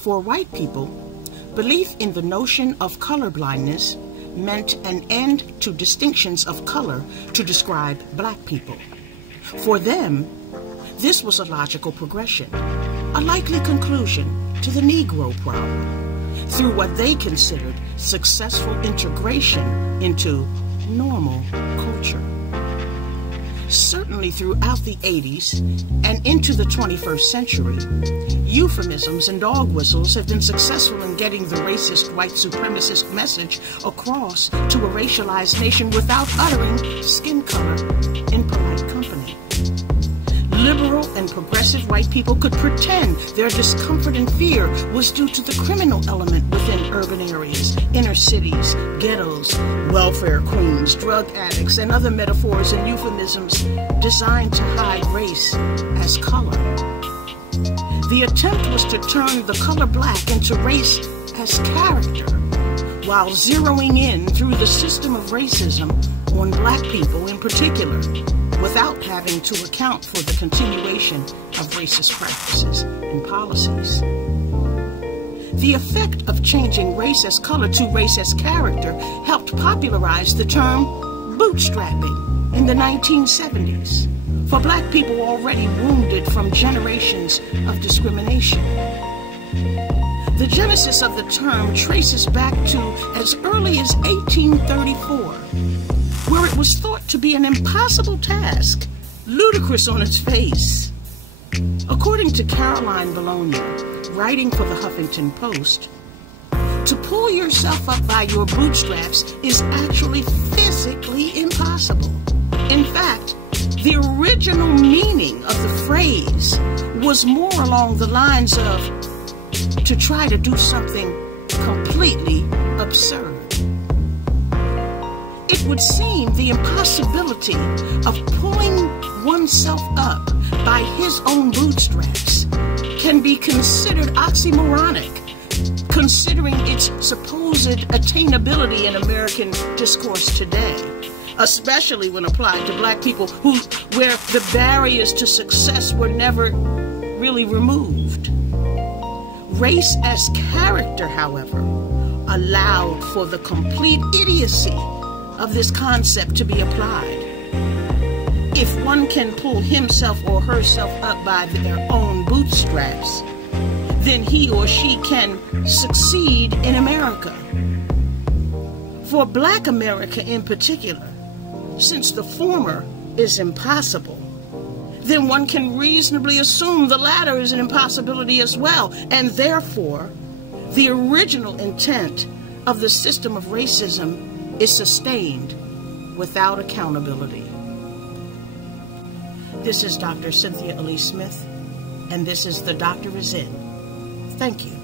For white people, belief in the notion of colorblindness meant an end to distinctions of color to describe black people. For them, this was a logical progression, a likely conclusion to the Negro problem, through what they considered successful integration into normal culture. Certainly throughout the 80s and into the 21st century, euphemisms and dog whistles have been successful in getting the racist white supremacist message across to a racialized nation without uttering skin color in polite company. Liberal and progressive white people could pretend their discomfort and fear was due to the criminal element within urban areas, inner cities, ghettos, welfare queens, drug addicts, and other metaphors and euphemisms designed to hide race as color. The attempt was to turn the color black into race as character, while zeroing in through the system of racism on black people in particular, without having to account for the continuation of racist practices and policies. The effect of changing race as color to race as character helped popularize the term bootstrapping in the 1970s for black people already wounded from generations of discrimination. The genesis of the term traces back to as early as 1834, where it was thought to be an impossible task, ludicrous on its face. According to Caroline Bologna, writing for the Huffington Post, to pull yourself up by your bootstraps is actually physically impossible. In fact, the original meaning of the phrase was more along the lines of to try to do something completely absurd. It would seem the impossibility of pulling oneself up by his own bootstraps can be considered oxymoronic, considering its supposed attainability in American discourse today, especially when applied to black people where the barriers to success were never really removed. Race as character, however, allowed for the complete idiocy of this concept to be applied. If one can pull himself or herself up by their own bootstraps, then he or she can succeed in America. For Black America in particular, since the former is impossible, then one can reasonably assume the latter is an impossibility as well, and therefore, the original intent of the system of racism is sustained without accountability. This is Dr. Cynthia Alease Smith, and this is The Doctor Is In. Thank you.